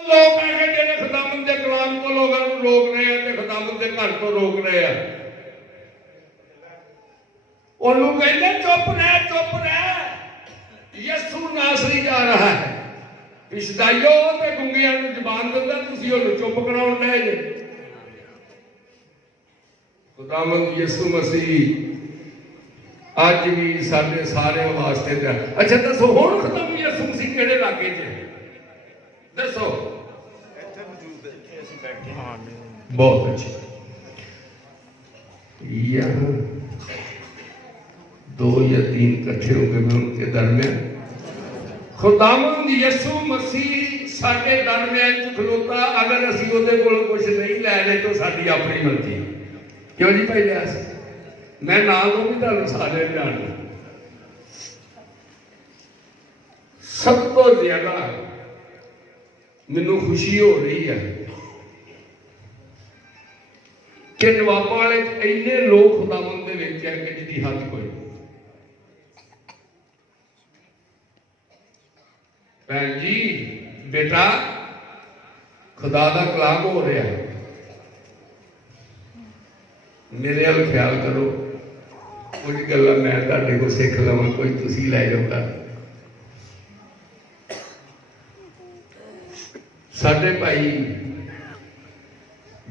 लोग है जिहड़े खुदावंद दे कलाम को लोगों को रोक रहे हैं, खुदावंद दे घर को रोक रहे हैं। उन्होंने कहते चुप रह, यसू नासरी जा रहा है। इशदाइयो ते गुंगियां नूं जबान दिंदा, तुसीं उहनूं चुप कराउण लए जे। खुदावंद यसू मसीह अज भी साडे सारे वास्ते दा। अच्छा दसो हुण खुदावंद यसू मसीह किहड़े इलाके च दसो? बहुत अच्छी। यहाँ 2 या 3 इकट्ठे हो गए उनके दरमियान। खुदावंद यसू मसीह साडे दरमियान च खलोता। अगर असीं उहदे कोलों कुछ नहीं लैणे तो साडी अपनी मर्जी। क्यों जी भाई लियास? मैं ना तो भी तुहानूं सारे जानदा। सब तो ज्यादा मैनूं खुशी हो रही है कि नवाबा वाले इन्ने लोग खुदावंद दे विच है कि जिहदी हद कोई। भैन जी बेटा खुदा दा कलाम हो रहा है, मेरे वाल ख्याल करो। कुछ गल्लां मैं तुहाडे कोल सिख लवां, कोई तुसीं लै जाओ। साडे भाई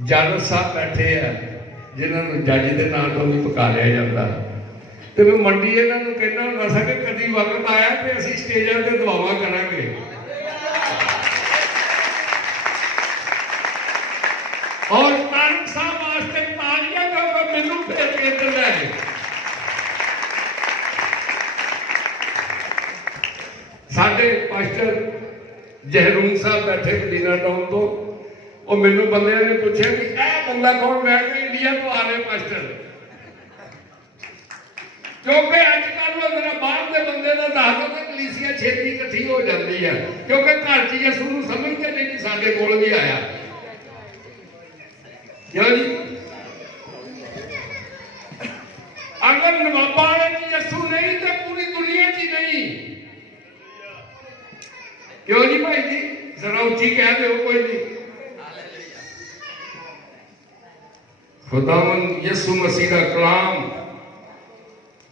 जज साहब बैठे हैं जिन्होंने जज के नाम तो भी पुकारिया जाता। तो मैं मंडी इन्होंने कहना होंदा सा कि कभी वक्त आया तो असीं स्टेजां ते दुआवां करांगे। और तारक साहब वास्ते तालियां दो, मैनूं फिर इधर लै आए। साडे पास्टर जहरूम साहब बैठे मदीना टाउन तो, और मैनू बंदे ने पूछा कि यह बंदा कौन? मैं कि इंडिया तो आ रहे पास्टर। क्योंकि अजकल बाहर के बंदे का दस दो तो कलीसिया छेती इकट्ठी हो जाती है, क्योंकि घर च यसू नूं समझते नहीं कि साडे कोल भी आया। क्यों जी? अगर नवाबा वाले में यसू नहीं तो पूरी दुनिया च ही नहीं। क्यों जी भाई जी? जरा उच्ची कह दो कोई नहीं। खुदावंद यसू मसीह का कलाम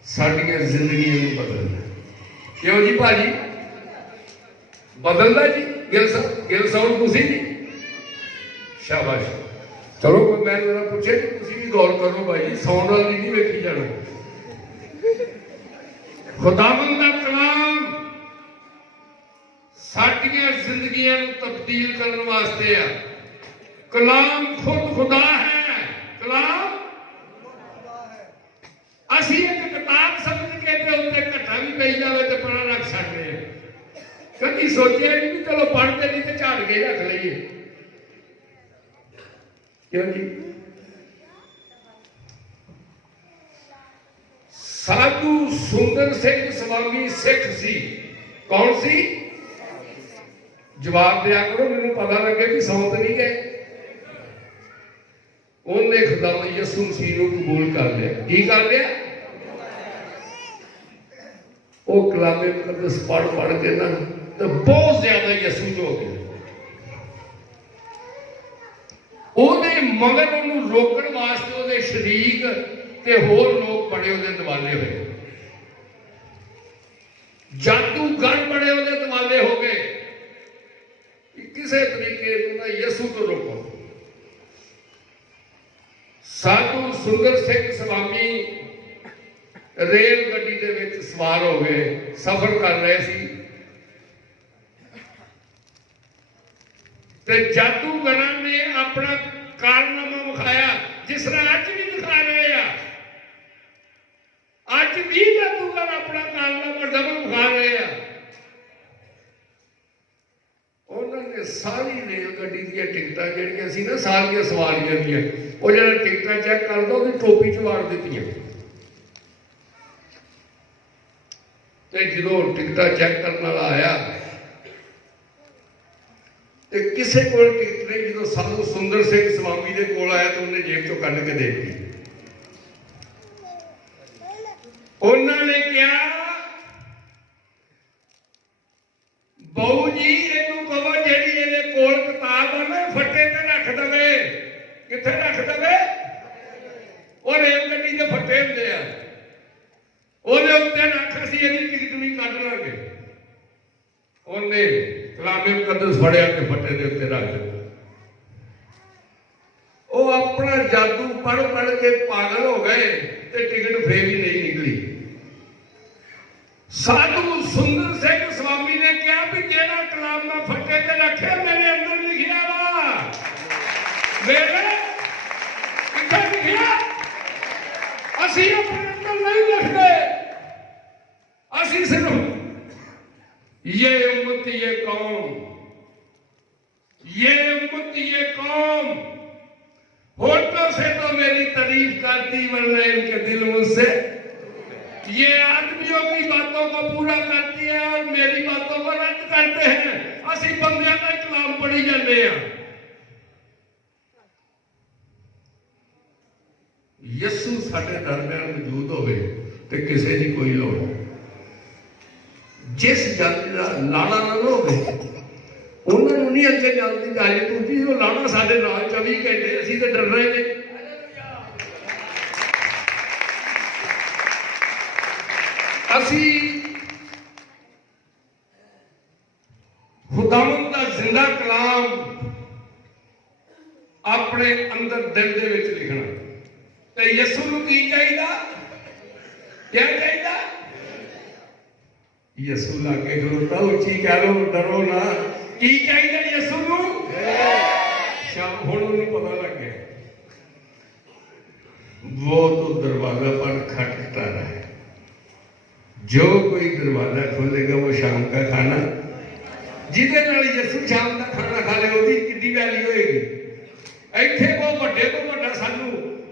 साडियां जिंदगियां नूं बदलदा। क्यों जी भाजी? बदलदा जी। गिल साहब तुसीं जी शाबाश। चलो मैं जरा पूछे कि तुसीं भी गौर करो भाई, साउंड वाली नहीं वेखी जाना। खुदावंद दा कलाम साडियां जिंदगियां नूं तब्दील करने वास्ते है। कलाम खुद खुदा है। कलाम असी एक किताब समझ के उत्ते घटा भी पई जाए तो पढ़ा रख सकते हैं। कभी सोचा नहीं भी चलो पढ़ते नहीं तो झाड़ के रख लीए। क्यों जी? साधु सुंदर सिंह स्वामी सिख सी। कौन सी? जवाब दिया करो, मैनूं पता लगे कि सौ तो नहीं गए। उन्हें खुदावंद यसू मसीह नूं कबूल कर लिया। की कर लिया? वो कलामे मुकद्दस पढ़ के ना तो बहुत ज्यादा यसू हो गया। ਉਹਦੇ मगर ਉਹਨੂੰ रोकण वास्ते ਉਹਦੇ शरीक ते होर लोग बड़े ਉਹਦੇ दिवाले होए। जादूगर बड़े ਉਹਦੇ दिवाले हो गए। किसी तरीके ना यसू तो रोको। साधु सुंदर सिंह स्वामी रेल गड्डी दे विच सवार हो गए, सफर कर रहे सी ते जादूगरां ने अपना कारनामा विखाया, जिस तरह अज भी दिखा रहे हैं। अज भी जादूगर अपना कारनामा डबल विखा रहे हैं। उन्होंने सारी रेल गड्डी दी टिकटां जिहड़ियां सी ना सारियां सवारियां दी वो जो टिकटां चैक करदा ਉਹਦੀ टोपी च वार दित्तियां। ते जो टिकटां चैक करने वाला आया तो किसी को टिकट नहीं। जो साधु सुंदर सिंह स्वामी के कोल आया तो उन्हें जेब चो कढ़ के दे दी। उन्होंने कहा बहु जी इनू कहो जी कोल उत्ते रख असीं इहदी टिकट भी कढ लांगे। उन्हें कलामे मुकद्दस फड़िया ते फट्टे दे उत्ते रख दिता। वो अपना जादू पढ़ पढ़ के पागल हो गए ते टिकट फिर भी नहीं निकली। साधु सुंदर सिंह स्वामी ने कहा भी जेड़ा कलाम मैं फट्टे ते रखे मेरे अंदर लिखिया वा, मेरे किथे लिखिया? असीं अपने अंदर नहीं लिखते, असीं सिर्फ ये उम्मत ये कौम, ये उम्मत ये कौम होठों से तो मेरी तारीफ करती वरना इनके दिल मुझसे, ये आदमियों की बातों को पूरा करती है और मेरी बातों को रद्द करते हैं। असी बंदियां का कलाम पढ़ी जाते हैं। यसू साडे दरमियान मौजूद होवे ते किसी की कोई लोड़ नहीं। जिस जाति का लाड़ा ना होवे उन्होंने नहीं अगे चलती गल दूसरी, वो लाना साढ़े नाल 24 घंटे असीं तो डर रहे हैं। असीं खुदावंद दा जिंदा कलाम अपने अंदर दिल दे विच लिखना। ते यसू नूं की चाहिदा? क्या चाहिदा? यसू लागे खलोता उच्ची कह लो, डरो ना। की चाहिए यसू नूं? शाम हुण उन्हें पता लग गया वो तो दरवाजा पर खटखटा रहा है। जो कोई दरवाजा खोलेगा वो शाम का खाना, जिहदे नाल यसू शाम का खाना खा ले उसकी कितनी वैल्यू होएगी। इत्थे वो वड्डे तो वड्डा सानू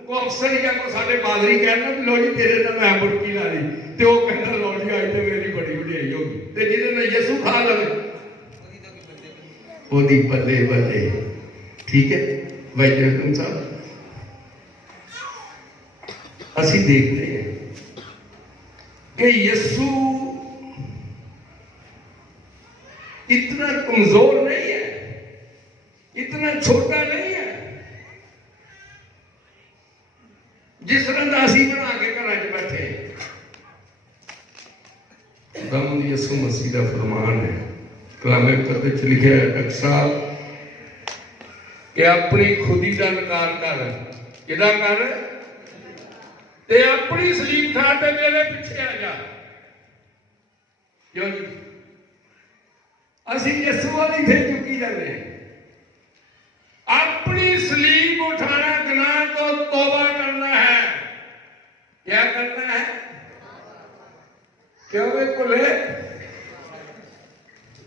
को अफसर या को साडे बादरी कहना भी लो जी तेरे नाल मैं बुरकी ला ली ते वो कहना लो जी अज तो मेरी बड़ी वड्याई होगी। ते जिहदे नाल यसू खा लवे ओदी बल्ले बल्ले। ठीक है भाई जयकुम साहब, असी देखते हैं कि यसू इतना कमजोर नहीं है, इतना छोटा नहीं है जिस तरह का असी बना के घर च बैठे। खुदावंद यसू मसीह का फरमान है, कलामे मुकद्दस लिखे है डॉक्टर साहब कि अपनी खुदी का इनकार कर, किदा कर ते अपनी सलीब ठा ते मेरे पीछे आ जा। क्यों जी असी यसू वाली थे चुकी जाते हैं। अपनी सलीब उठाना गुनाह को तौबा करना है। क्या करना है? क्यों भूले?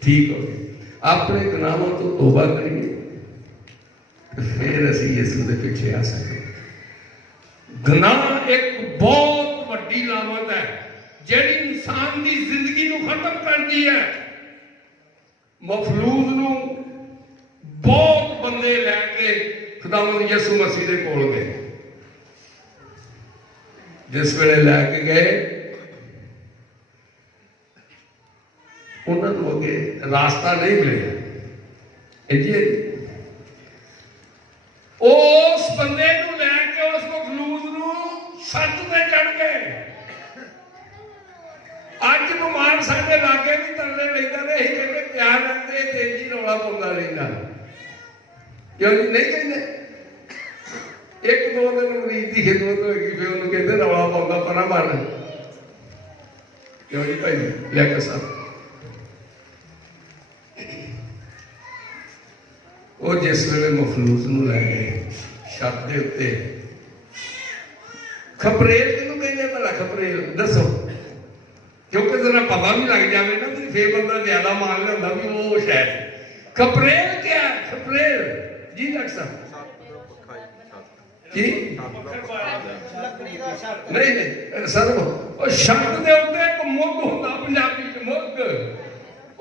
ठीक हो अपने गुनाहों तो तौबा करेंगे फिर असी यसू के पीछे आ सकते। गुनाह एक बहुत वड्डी लामत है जिहड़ी इंसान की जिंदगी को खत्म करती है। मफलूज नूं बहुत बंदे लैके खुदावंद यसू मसीह दे कोल गए। जिस वेले लैके गए उन्होंने अगे रास्ता नहीं मिले। उस बंदे को लैके उस मफलूज नूं सच ते चढ़ गए। अज बीमार साडे लागे भी तरले लेंदा ते असीं कहंदे क्या करदे तेजी रौला पाउंदा रहिंदा। क्यों जी नहीं कहंदे? एक दो दिन मरीज की खिदमत होगी फिर उन्होंने कहते रौला पाउंदा परा मार। क्यों जी भाई लिया साहब वो जिस वेले मफलूज नूं लै गए छत दे उत्ते खपरेल किहनूं कहंदे भला? खपरेल दसो, क्योंकि जरा पता भी लग जाए ना तो फिर बंदा ज्यादा मान लेंदा भी वो शायद। खपरेल क्या? खपरेल जी डॉक्टर साहब की नहीं नहीं सर वो शब्द दे उत्ते एक मुग हुंदा पंजाबी च मुग।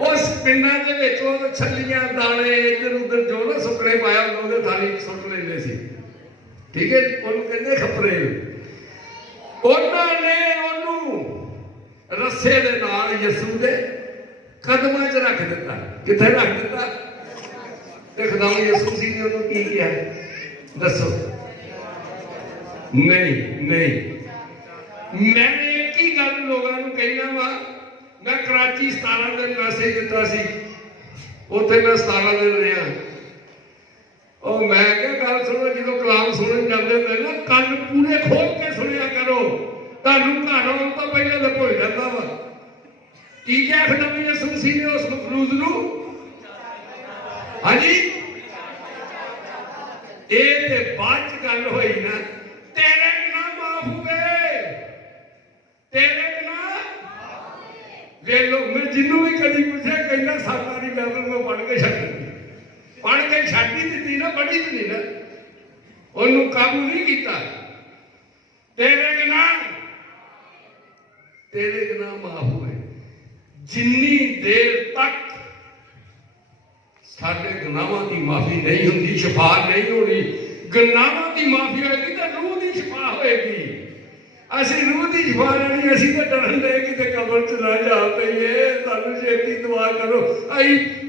उस पिंडां दे विच वो छल्लियां दाने इधर उधर जो ना सुकड़े पाया उन्होंने थाली सुट लेंदे सी। ठीक है उन्होंने कहंदे खपरेल। उन्होंने उन्होंने रस्से दे नाल यसू दे कदमां च रख दिता। किथे रख दिता? ते खुदावंद यसू सी ने उन्होंने की किया दसो? नहीं नहीं मैंने ही गल लोगों को कहना वा, मैं कराची 17 दिन मैसेज दिता सी, उत्थे मैं 17 दिन रहा। और मैं क्या गल सुनो, जो कलाम सुनन जाते थे ना, कन पूरे खोल के सुनिया करो, तुहानू घर आउण तो पहले तो भुल जाता वा। की क्या खिलाफी यसू मसीह ने उस मखलूक नू? हाँ जी, ये बाद गल हुई ना, तेरे गुनाह माफ हुए, तेरे गुनाह वे लोग। मैं जिन्हों भी कभी पूछा कहना सरकारी लेवल में पढ़ के छड्ड ही दी ना, पढ़ी तो नहीं ना, उन्होंने काबू नहीं किया। तेरे गुनाह माफ हुए। जिन्नी देर तक साडे गुनाहां की माफी नहीं होती, शफा नहीं होनी, गुनाहां की माफी होगी तो रूह की शफा होगी। असी रूह की शफा नहीं, असी तो डरन दे कि कबर च ना जा पईए, सानू छेती दुआ करो। अई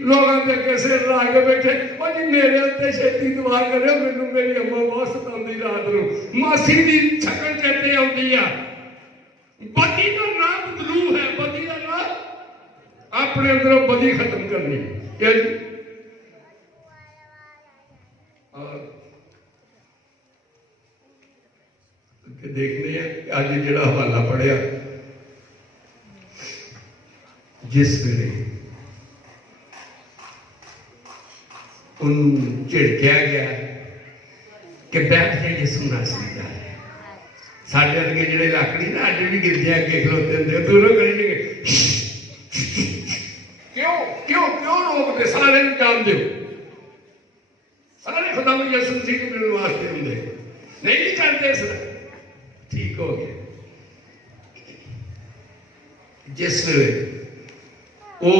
लोगों के कैसे ला के बैठे, और जी मेरे उत्ते छेती दुआ करो, मैनू मेरी अम्मा बहुत सताउंदी रात नूं, मासी की शक्ल चेते आउंदी आ। बदी का नाम बदलू है, बदी का नाम अपने अंदरों बदी खत्म करनी क्या जी। देखने अज जो हवाला पढ़िया, जिस वेले झिड़किया गया कि बैठ के यसू नासरी का है, साढ़े वर्गे जो लाकड़ी ना अज भी गिरजे अगे खलोते होंगे, दोनों करेंगे क्यों क्यों क्यों रोकते, सारे जान दो, सारे खुदा यसू मसीह को मिलने वास्ते होंगे, नहीं करते सर। ठीक हो गया। जिस वे वो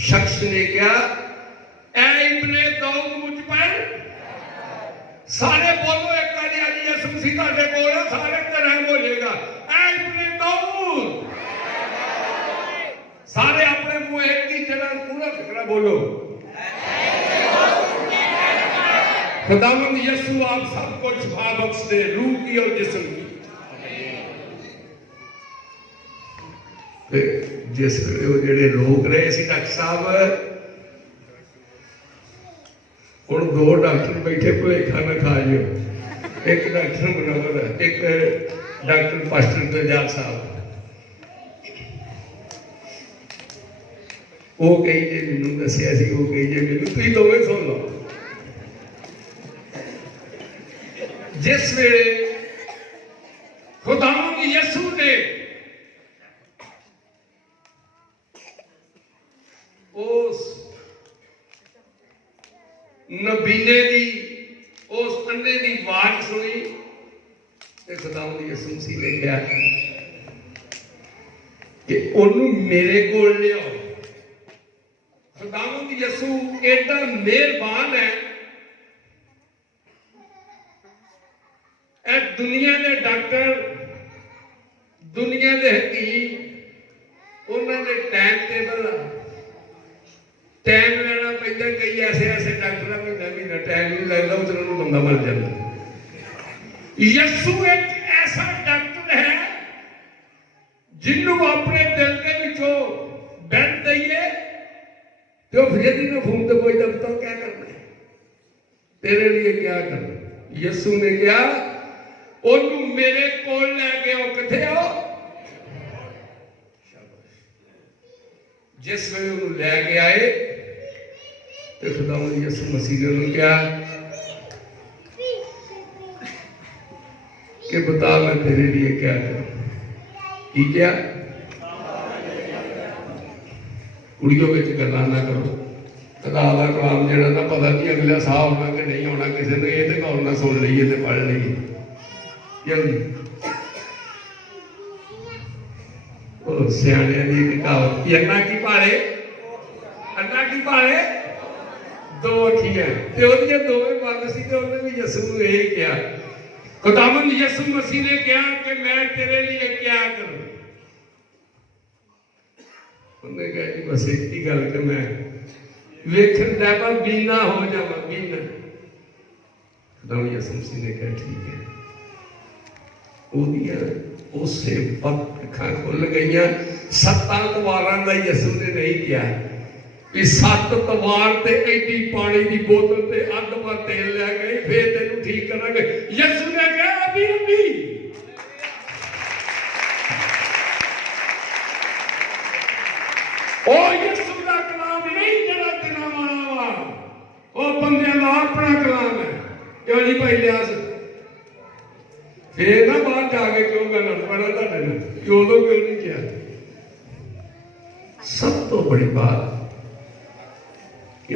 शख्स ने क्या, ऐ इब्ने दाऊद मुझ पर, सारे बोलो एक काली आज यसू मसीह तुहाडे कोल है, सारे ते रहम हो जाएगा। ऐ इब्ने दाऊद, सारे अपने मुंह एक ही जगह पूरा फिक्रा बोलो, खुदावंद यसू आप सबको शफा बख्श दे, रूह की और जिस्म की। जिस वे रोक रहे थे डॉक्टर साहब, हुण 2 डॉक्टर बैठे भुलेखा ना खा जो, एक डॉक्टर मुनव्वर है, एक डॉक्टर पास्टर तेजाब साहब। वो कही जे मैनू दसिया सी, वो कही जे मैनू, तुसीं दोवें सुन लो। जिस वेले खुदावंद यसू ने उस नबीने दी, उस अंधे दी आवाज सुनी, ते खुदावंद यसू मसीह ने कहा कि ओनू मेरे कोल लियाओ। खुदावंद यसू एडा मेहरबान है, दुनिया के डॉक्टर, दुनिया के हकीम, उन्होंने टाइम टेबल टाइम लेना पैदा, कई ऐसे ऐसे डॉक्टर महीना महीना टाइम नहीं लगता, उधर बंदा मर जाता। यसू एक ऐसा डॉक्टर है जिन्होंने अपने दिल के विचों बेड दईए तो फिर ना फोन तो कोई दबता, क्या करना है तेरे लिए, क्या करना। यसू ने क्या, ओनू मेरे कोल लैके आओ, किथे आओ। जिस वे ओनू लैके आए तो खुदावंद यसू मसीह ने उन्होंने क्या कि बता मैं तेरे लिए क्या करूं। की क्या, कुड़ियों में गल्लां ना करो, खुदा दा कलाम जिहड़ा ना पता नहीं अगला साह होना कि नहीं होना, किसी ने ये तो गौर ना सुन लीए तो पढ़ लीए। सियाने की कहावत, अन्ना की भाले, अन्ना की भाले 2 अखियां, ते ओदियां दोवें बंद सी, ते उन्हें भी यसू नूं यही कहा। खुदावंद यसू मसीह ने कहा कि मैं तेरे लिए क्या करूं। उन्हें कहा जी बस एक ही गल कि मैं वेखन लैपा बीना हो जावा, बीना। खुदावंद यसू मसीह ने कहा ठीक है। उसे वक्त अखां खुल गई। 7 तवारां दा यसू ने नहीं किया कि 7 तवार ते एडी पानी की बोतल ते अध पर तेल लै गई फिर तेन ठीक करांगे। यसू ने कहा अभी अभी ओ यसू का कलाम नहीं जरा दिना वाला वा, ओ बंदे का अपना कलाम है। क्यों जी भाई लिहाज फिर ना बाहर जाके क्यों गल पड़ा तुहाडे नाल कि उदों क्यों नहीं किया। सब तो बड़ी बात कि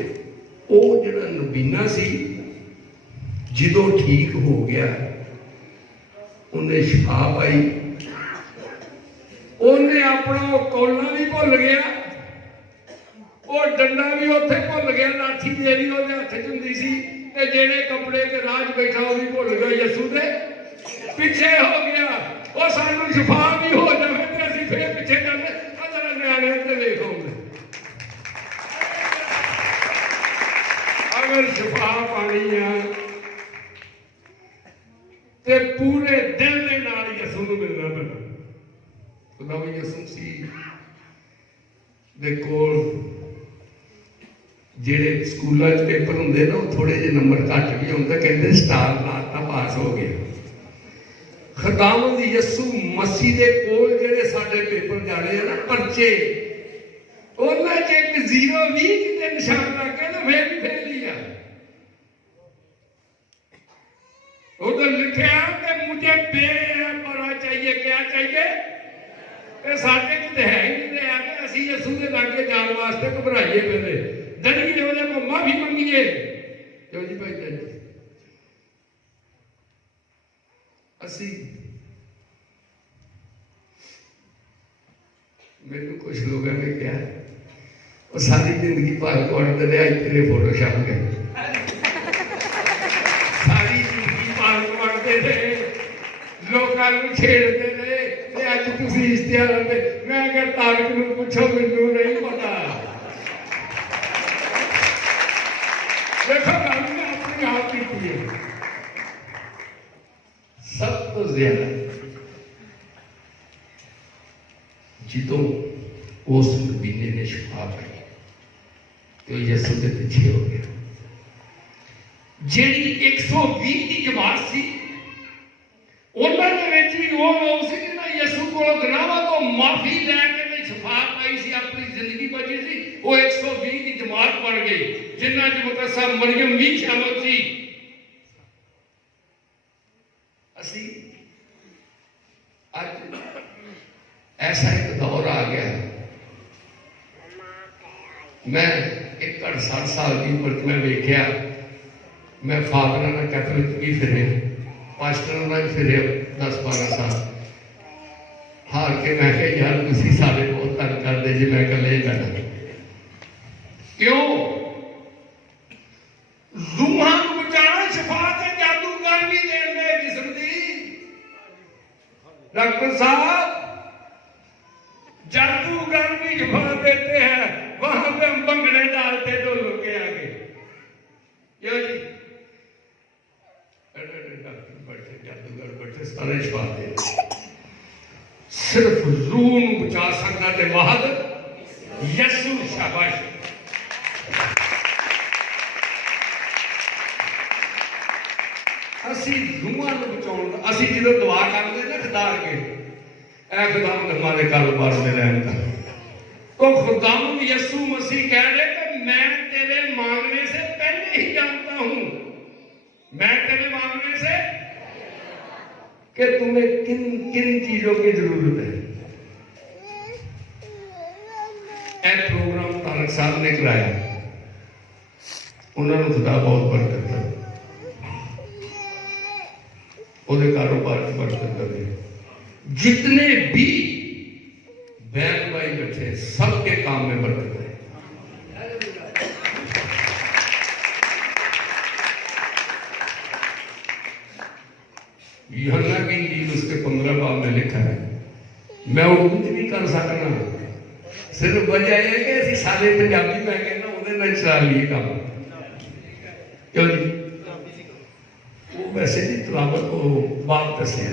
वो जिहड़ा नबीना सी जदों ठीक हो गया उन्हें शफा पाई, उन्हें अपना कौला भी भुल गया, वो डंडा भी उत्थे भुल गया, लाठी मेरी उहदे हत्थ च हुंदी सी ते जेड़े कपड़े ते राज बैठा वो भी भुल गया, यसू दे पिछे हो गया। वो सानू शफा भी हो जाए तो असीं फिर पिछे चलदे। जरा न्याणे ते देखो अगर शफा पानी है ते पूरे दिल दे नाल यसू नूं मिलना पैना। खुदा भी यसू सी दे कोल जेड़े स्कूलों पेपर होंगे ना थोड़े जे नंबर घट भी होंगे, कहते स्टार लाता पास हो गया। खुदावंद यसू मसीह दे कोल जेड़े साडे पेपर जाने हैं ना पर्चे, उन्हां च एक 0 20 किते निशान लग गया तो फिर भी फेल ही आ। उधर लिखा कि मुझे बड़ा चाहिए, क्या चाहिए? साढ़े तो है ही नहीं रहा कि असीं यसू के लागे जाने वास्ते घबराइए, पहले डरिए, वो माफी मंगीए। क्यों जी भाई जी असी मैनू कुछ लोगों ने कहा वो सारी जिंदगी भाल कौड़ते रहे, आज तेरे फोटो छप गए। सारी जिंदगी भाल कौड़ते रहे, लोगों को छेड़ते रहे, अज तुम इश्तिहार दे। मैं अगर तारक नूं पूछो मैनू नहीं पता। देखो गल मैं अपनी आप की है। सब तो ज्यादा जिदों उस नबीने ने शफा पाई तो यसू के पीछे हो गया। जेड़ी 120 की जमात सी उन्होंने भी वो लोग से यसू को गुनाहों तो माफी लैके शफा पाई सी, अपनी जिंदगी बची सी, वो 120 की जमात बन गई जिन्होंने च मुकद्दसा मरियम भी शामिल थी। असी आज ऐसा एक दौर आ गया, मैं 60 साल की उम्र में वेख्या, मैं फादर ना कैथोलिक भी फिरे, पास्टर ना फिरे 10-12 साल, हार के मैं कहा यार तुसी सारे बहुत तंग कर दे जी, मैं कल जाना क्यों रूहां नूं बचाना, शफा ते जादूगर भी देंगे जिस्म दी। डॉक्टर साहब जादूगर भी शफा देते हैं, वहां पे हम भंगड़े डालते तो लोग के आगे। क्यों जी डॉक्टर बैठे, जादूगर बैठे, सारे शफा दे। सिर्फ रूह नूं बचा सकता ते महद यसू। शाबाश। असी रूहां नूं बचाउण दा असी जदों दुआ करदे ना खुदा अगे, ऐ खुदावंद हमारे कारोबार में रहम कर, तो खुदावंद यसू मसीह कह रहे कि मैं तेरे मांगने से पहले ही जानता हूं, मैं तेरे मांगने से कि तुम्हें किन किन चीजों की जरूरत है। एक प्रोग्राम तारक साहब ने कराया, उन्होंने खुदा बहुत बरकत दी, उन्हें कारोबार की बरकत दी। जितने भी बहन भाई बैठे सबके काम में बरकत है। यूहन्ना की इंजील उसके 15 बाब में लिखा है, मैं वो कुछ नहीं कर सकता, सिर्फ वजह यह है कि असं सारे पंजाबी पै गए ना, वो चला लिए काम। क्यों जी वो वैसे नहीं तलावत वो बाप दसिया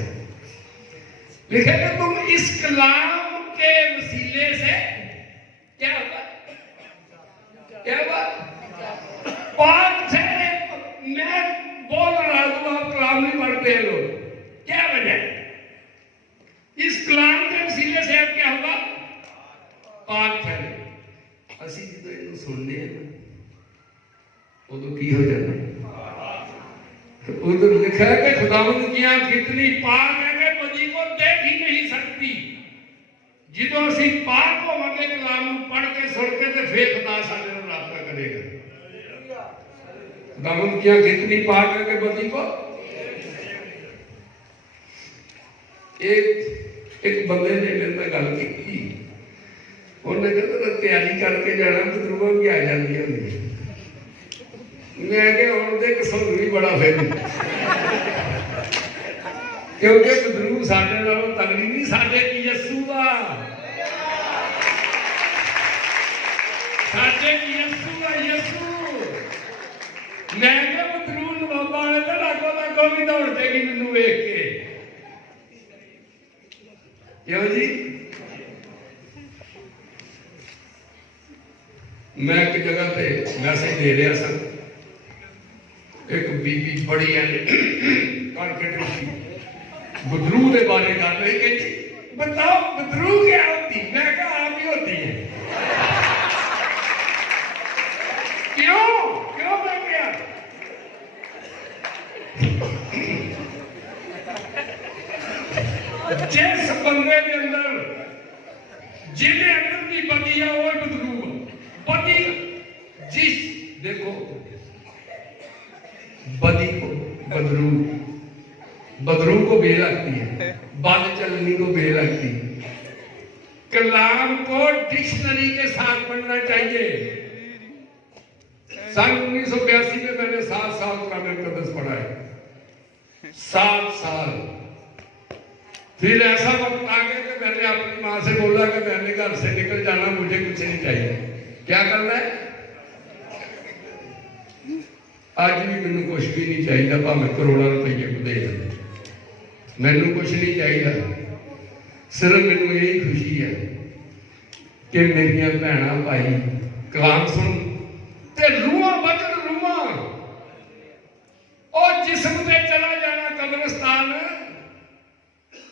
लिखे कि तुम इस कलाम के वसीले से क्या हुआ, क्या हुआ, पाक ठहरे। मैं बोल रहा हूं, आप कलाम नहीं पढ़ते हैं लोग, क्या वजह? इस कलाम के वसीले से अब क्या होगा, पाक ठहरे। असि जो इन सुनने उदो की हो जाता है, उधर लिखा है कि खुदावंद की आंख इतनी पाक है कि बदी को देख ही नहीं सकती। जो असी पाक होवांगे कलाम पढ़ के सुन के तो फिर खुदा साडे नाल राबता करेगा। खुदावंद की आंख इतनी पाक है कि बदी को एक बंदे ने मेरे नाल गल की, उन्हें कहता तैयारी करके जाना बदरूबा भी आ जाती होंगी। मैं उनके कसूर भी बड़ा फिर क्योंकि बदरू साडे नालों तगड़ी नहीं, साडे की यसू दा, साडे की यसू दा, यसू। मैं क्या बदरू नवाबा वाले तो लागो लागो भी दौड़ देगी मैनू वेख के, क्यों जी? मैं एक जगह पे मैसेज दे रहा था, एक बीबी बड़ी कॉन्फिडेंट बदरू के बारे कर रही, कहती बताओ बदरू क्या होती? मैं कहा आप ही होती है। क्यों क्यों मैं क्या? जिस बंदे के अंदर जिन्हें अंदर की बदी है वो बदरू बदी। जिस देखो बदी को बदरू, बदरू को बे लगती है, बद चलनी को बे लगती है। कलाम को डिक्शनरी के साथ पढ़ना चाहिए। सन 1982 में मैंने 7 साल कुरान मुकद्दस पढ़ा है, 7 साल। फिर ऐसा वक्त आ गया कि मैंने अपनी माँ से बोला कि मैंने घर से निकल जाना, मुझे कुछ नहीं चाहिए। क्या करना है? आज भी मैंने कुछ भी नहीं चाहिए, भावें करोड़ों रुपये को दे दें, मैनू कुछ नहीं चाहिए। सिर्फ मैनू यही खुशी है कि मेरिया भैन भाई कलाम सुन ते रूहां बचन, रूहां और जिस्म पे चला जाना कब्रिस्तान,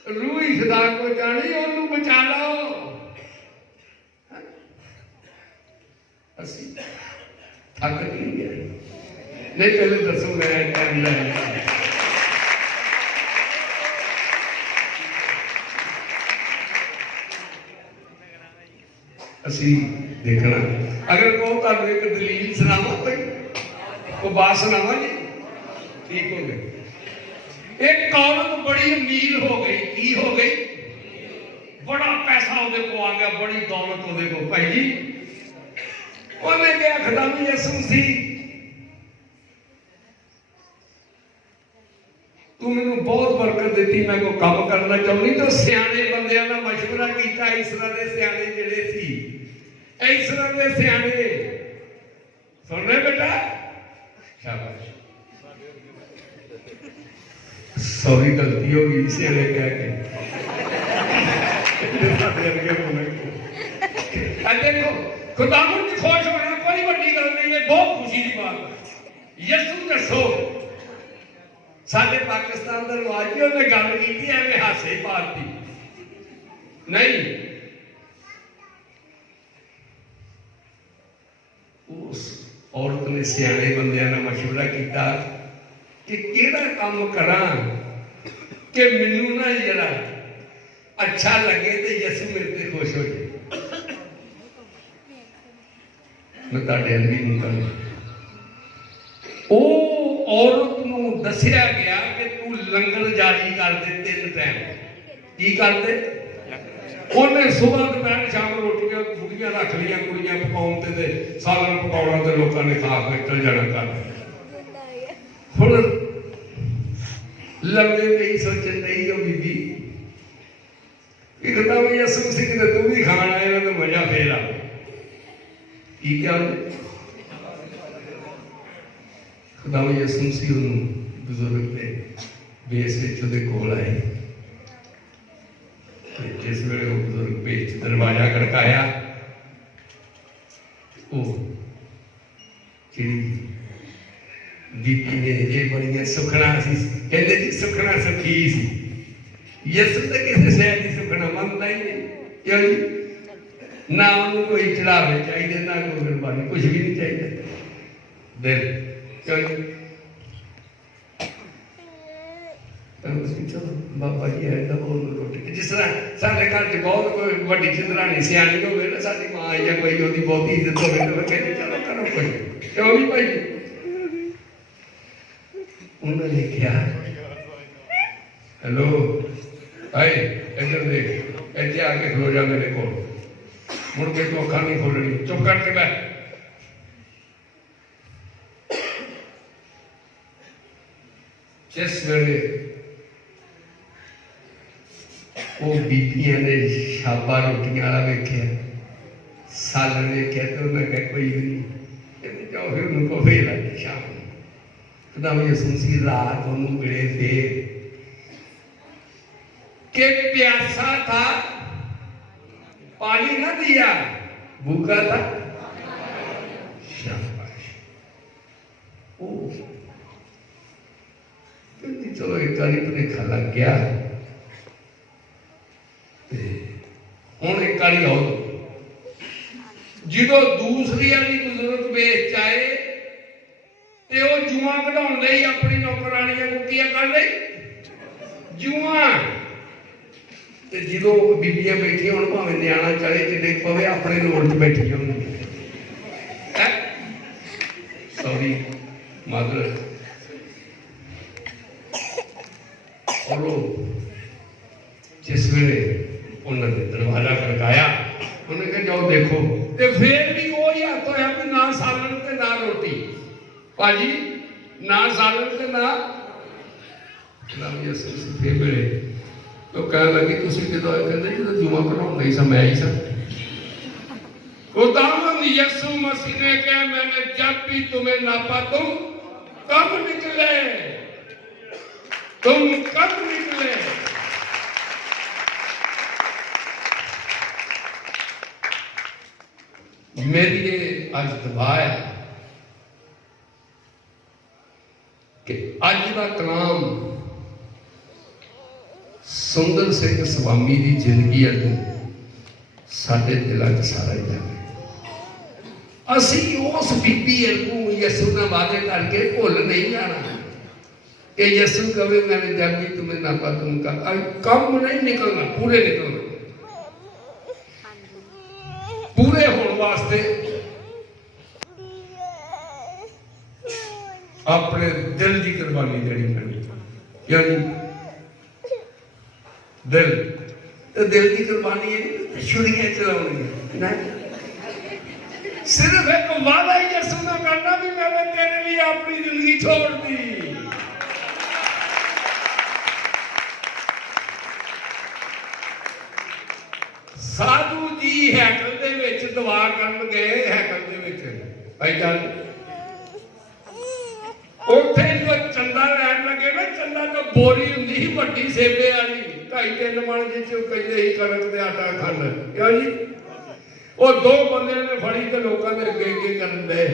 रूह ही खुदा को जानी, ओनू बचा लो। असी थक नहीं है, नहीं पहले दसो मैं असी देखना। अगर कहो तो एक दलील सुनावा, कोई बात सुनावा जी, ठीक हो गए। एक औरत बड़ी अमीर हो गई, की हो गई, बड़ा पैसा ਉਹਦੇ को आ गया, बड़ी दौलत ਉਹਦੇ को। भाई जी ਉਹਨੇ ਕਿਹਾ ਖੁਦਾਵੰਦ यसू मसीह तू मैनू बहुत बरकत दी, मैं कोई काम करना चाहती। तो सियाने बंदियां का मशवरा किया, इसरा के सियाने जिहड़े सी, इसरा के सियाने सुन रहे बेटा, शाबाश, सॉरी गलती हो गई सियाने कह के। देखो खुदावंद खुश होना कोई बड़ी गल नहीं है, बहुत खुशी की बात है। यसू दसो साडे पाकिस्तान का रिवाज भी उन्हें गल की एवं हासे पाती नहीं। उस औरत ने सियाने बंदियां ने मशवरा किया कि केड़ा काम करा कि मैनू ना जरा अच्छा लगे तो यसू मेरे ते खुश हो जाए। मैं तुहाडे अल्ली नहीं करना। औरत नूं दसिया गया कि तू लंगर जारी कर दे 3 टाइम। की कर दे? उन्हें सुबह दोपहर शाम रोटियां बुढ़ियां रख लिया, कुड़ियां पकाउण ते सालन पकाउणा ते लोगों ने खा के चल जाना कर। हुण लंबे नहीं सोचन नहीं हो बीबी, खुदावंद यसू मसीह कि तू भी खाना आए तो मजा फेर आ। की क्या खुदावंद यसू मसीह बुजुर्ग के बेस कोल आए, दरवाजा खड़काया। वो बीबी ने ये बड़िया सुखना सी, कहते जी सुखना सुखी सी। यसु तो किसी शहर की सुखना मनता ही नहीं, क्यों जी? ना उन्होंने कोई चढ़ावे चाहिए, ना कोई कुर्बानी, कुछ भी नहीं चाहिए। दिल क्यों जी? चलो बाबा जी है तो रोटी, जिस तरह साढ़े घर च बहुत कोई बड़ी चंद्रानी सियानी हो ना, साडी मां या कोई ओदी बहुत इज्जत हो तो कहते चलो करो कोई, क्यों भी भाई? उन्होंने क्या, हेलो भाई इधर देख, ऐसे आके खलो जा मेरे को, मुड़ के तो अखा नहीं खोलनी, चुप करके बैठ। जिस वेले वो बीबियां ने शाबा रोटियां वाला वेख्या, सालन वेख्या, तो उन्हें कहा कोई भी नहीं, जाओ फिर उनको फेर आई शाम खुदा यसू मसीह रात उन्होंने मिले फिर के प्यासा था, पानी ना दिया, भूखा था, शाबाश। ओ चलो एक बारी भुलेखा लग गया, हुण एक बारी आओ जो दूसरी वाली बुजुर्ग वेच आए ते वो जुआ कढाउण लई अपनी नौकरानियां को की कर लई जुआ, ते जो बीबियां बैठी हुण भावें न्याणा चले च डिग पवे अपने लोड़ च बैठी होंगी। सॉरी मदर, और जिस वेले उन्होंने दरवाजा खड़काया, उन्होंने कहा जाओ देखो, ते फिर भी वो ही हाथ होया भी ना सालन ते ना रोटी, भाजी ना सालन ते ना फिर मिले तो कह लगी तुम जो कहते जो जुआ कढ़ाऊंगा ही सा मैं ही सा। खुदावंद यीशु मसीह ने कहा मैंने जब भी तुम्हें नापा तुम कब निकले, तुम कब निकले। मेरी ये आज दुआ है कि अज का कलाम सुंदर सिंह स्वामी की जिंदगी अगू साडे दिलों च सारा ही जाए। असी उस बीबी अगू यसू ना वादे करके भुल नहीं जाना कि यसू कहे मैंने जब भी तुम्हें नापा तुम का कम नहीं निकलना, पूरे निकलना, पूरे होने वास्ते अपने दिल की कुर्बानी देनी पड़नी। क्यों जी? दिल तो दिल की कुर्बानी है, छुड़ियां चलानी सिर्फ एक वादा ही यसू ना करना भी मैंने तेरे लिए अपनी जिंदगी छोड़ दी। साधु जी हैकल दे विच दुआ करन गए, हैकल दे विच भाई जान उत्थे जो चंदा लैन लगे ना, चंदा तो बोरी हुंदी ही वड्डी सेबे वाली 2.5-3 मन जिस कहते ही कणक दे आटा खंड। क्यों जी? वो दो बंदे ने फड़ी तो लोगों के अगे अगे करन दे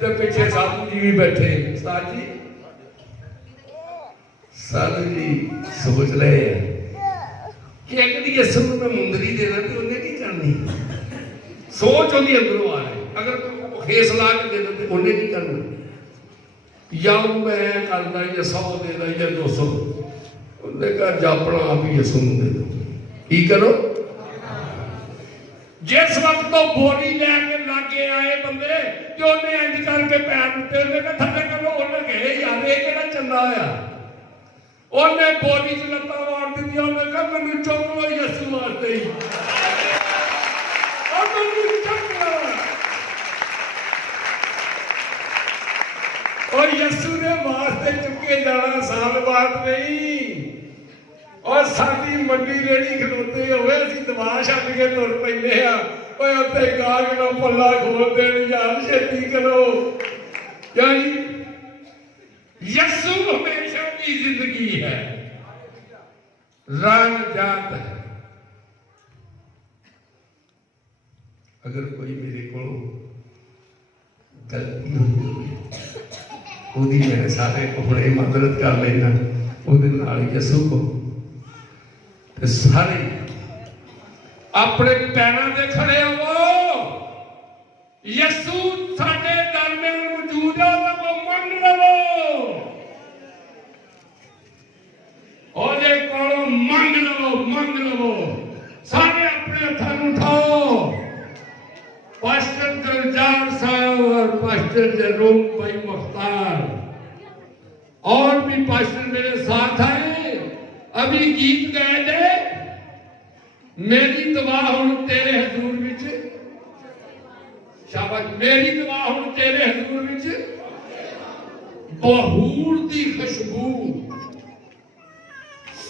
ते पिछे साधु जी भी बैठे। उस्ताद जी साधु जी सोच रहे हैं कि एक दी यसू में मुंदरी देना तो उन्हें नहीं करनी, सोच उन्हें अंदरों आ रही, अगर खेस ला के देना तो उन्हें नहीं करना, या मैं करता या 100 देना या 200, उन्हें कहा जापना आप ही यसू दे दो। की करो? जिस वक्त तो बोरी लैके लागे आए बंदे जो उन्हें इंज करके पैर उत्ते उन्हें कहा थले करो, उन्हें कहे यार ये केड़ा चंदा होया, उन्हें बोरी च लत्ता मार दी, उन्हें कहा मैनू चुक लो यसू वास्ते ही, और यसू ने वास्ते चुके जाना आसान बात नहीं। और साडी मंडी रेड़ी खलोते हुए असीं दवा छड्ड के तुर पैंदे आ, ओए उत्थे गाहक ना पल्ला खोल देण यार छेती करो। क्या जी? यसू हमेशा की जिंदगी है, रंग जात है। अगर कोई मेरे को गलती होगी मैं सारे हुणे मदद कर लेना यसू को सारे अपने पैरों से खड़े हो। यसू साडे दरम्यान मौजूद है, वो मन लवो और मंग लवो सारे अपने हथों उठाओ। पास्टर गुलजार साहब और पास्टर जरूम भाई मुख्तार और भी पास्टर मेरे साथ आए। अभी गीत गाए थे, मेरी दुआ हुण तेरे हजूर विच, शाबाश, मेरी दुआ हुण तेरे हजूर विच बहूर दी खुशबू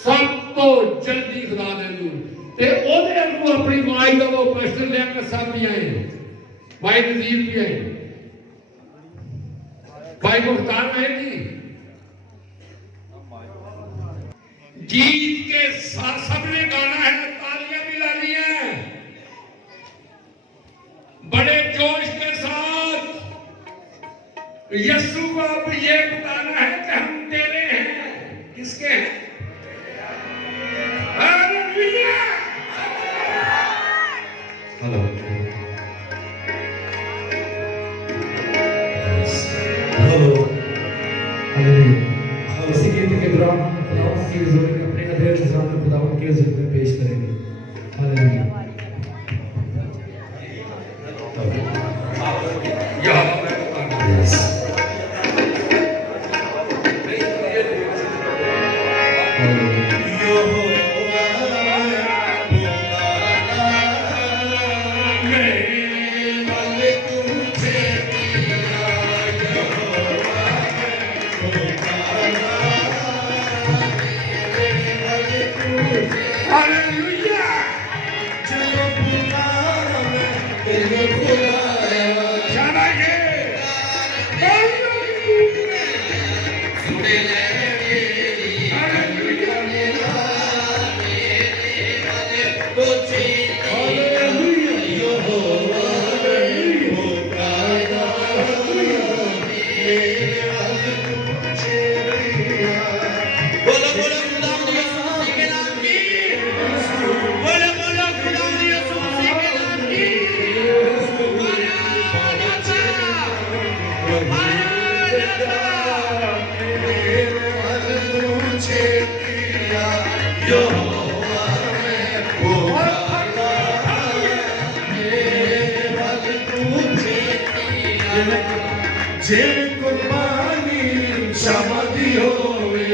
सब तो जल्दी खुदा दे दूर ते ओदे अगू अपनी माई दवो। पास्टर लियाकत साहब भी आए, भाई नजीर भी आए, भाई मुख्तार आए जी। गीत के साथ सबने गाना है, तालियां भी लानी है बड़े जोश के साथ। यीशु को अब ये बताना है कि हम तेरे हैं। किसके हैं? हालेलुया। हेलो इसी गीत के दौरान खुदावंद की हुजूरी में अपने नज़र निज़ाम में खुदावंद की हुजूरी में पेश करेंगे। हालेलुया। जे कुर्बानी शादी होवे।